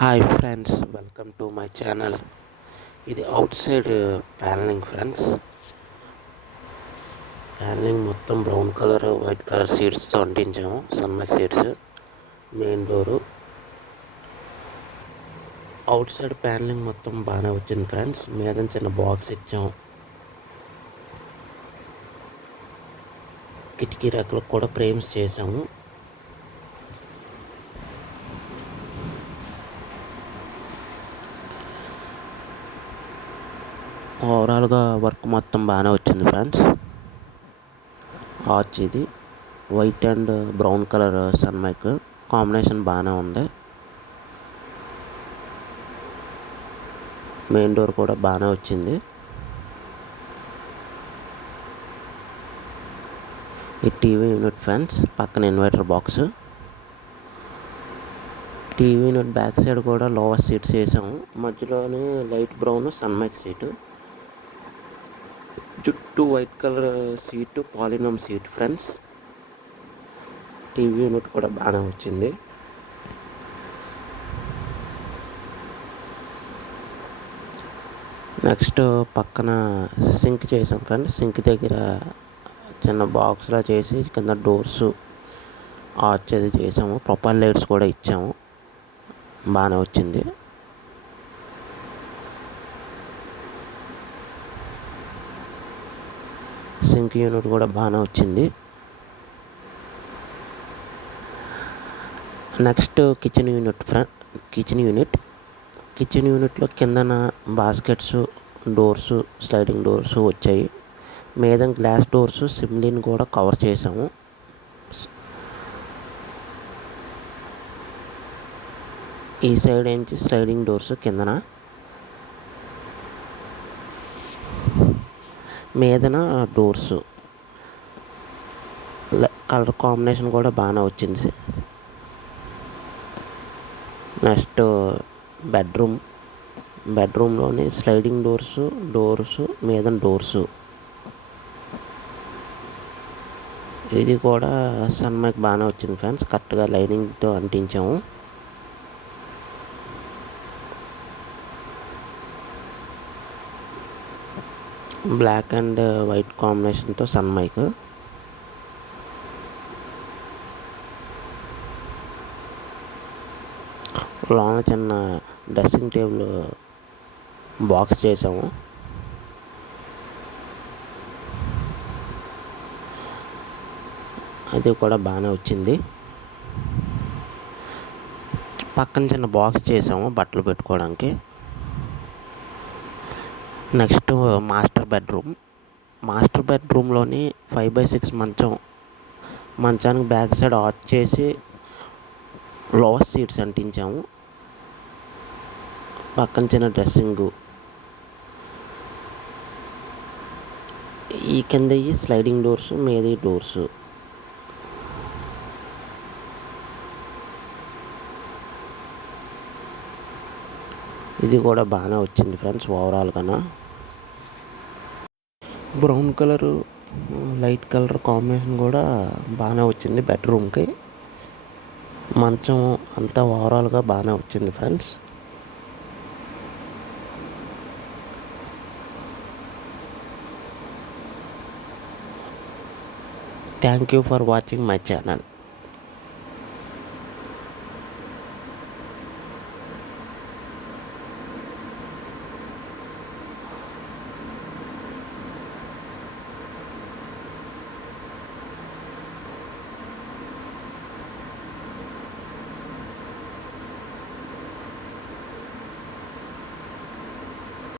Hi friends, welcome to my channel. ఇది outside panelling friends. Panelling మొత్తం brown colour, white colour సీట్స్తో అంటించాము. Sunmica sheets, main door. Outside panelling మొత్తం బాగానే వచ్చింది ఫ్రెండ్స్. మీద చిన్న బాక్స్ ఇచ్చాము. కిటికీ రెక్కలకు కూడా ఫ్రేమ్స్ చేసాము. ఓవరాల్గా వర్క్ మొత్తం బాగానే వచ్చింది ఫ్రెండ్స్. ఆర్చ్ ఇది white and brown colour Sunmica combination బాగానే ఉంది. మెయిన్ డోర్ కూడా బాగానే వచ్చింది. ఈ టీవీ యూనిట్ ఫ్రెండ్స్, పక్కన inverter box. TV unit back side కూడా లోవర్ సీట్స్ వేసాము. మధ్యలోనే లైట్ బ్రౌన్ సన్మైక్ సీటు, చుట్టూ వైట్ కలర్ సీటు, పాలినమ్ సీట్ ఫ్రెండ్స్. టీవీ యూనిట్ కూడా బాగానే వచ్చింది. నెక్స్ట్ పక్కన సింక్ చేసాం ఫ్రెండ్స్. సింక్ దగ్గర చిన్న బాక్స్లా చేసి కింద డోర్స్ ఆర్చ్ అది చేసాము. ప్రొపైల్ లైట్స్ కూడా ఇచ్చాము. బాగానే వచ్చింది. సింక్ యూనిట్ కూడా బాగానే వచ్చింది. నెక్స్ట్ కిచెన్ యూనిట్లో కిందన బాస్కెట్స్, డోర్స్, స్లైడింగ్ డోర్స్ వచ్చాయి. మీద గ్లాస్ డోర్స్ సిమ్లిన్ కూడా కవర్ చేసాము. ఈ సైడ్ నుంచి స్లైడింగ్ డోర్స్ కిందన, మీదన డోర్స్. కలర్ కాంబినేషన్ కూడా బాగానే వచ్చింది. నెక్స్ట్ బెడ్రూమ్లోని స్లైడింగ్ డోర్స్ మీద డోర్స్. ఇది కూడా సన్మైక్ బాగానే వచ్చింది ఫ్రెండ్స్. కరెక్ట్గా లైనింగ్తో అంటించాము. బ్లాక్ అండ్ వైట్ కాంబినేషన్తో సన్మైక్. లోన చిన్న డ్రెస్సింగ్ టేబుల్ బాక్స్ చేసాము. అది కూడా బాగానే వచ్చింది. పక్కన చిన్న బాక్స్ చేసాము బట్టలు పెట్టుకోవడానికి. నెక్స్ట్ మాస్టర్ బెడ్రూమ్లోని 5x6 మంచానికి బ్యాక్ సైడ్ ఆర్చ్ చేసి లోవర్ సీట్స్ అంటించాము. పక్కన చిన్న డ్రెస్సింగ్. ఈ కింద స్లైడింగ్ డోర్స్, మీద డోర్స్. ఇది కూడా బాగానే వచ్చింది ఫ్రెండ్స్. ఓవరాల్గా brown colour, light colour combination కూడా బాగానే వచ్చింది బెడ్రూమ్కి. మంచం అంతా ఓవరాల్గా బాగానే వచ్చింది friends. Thank you for watching my channel.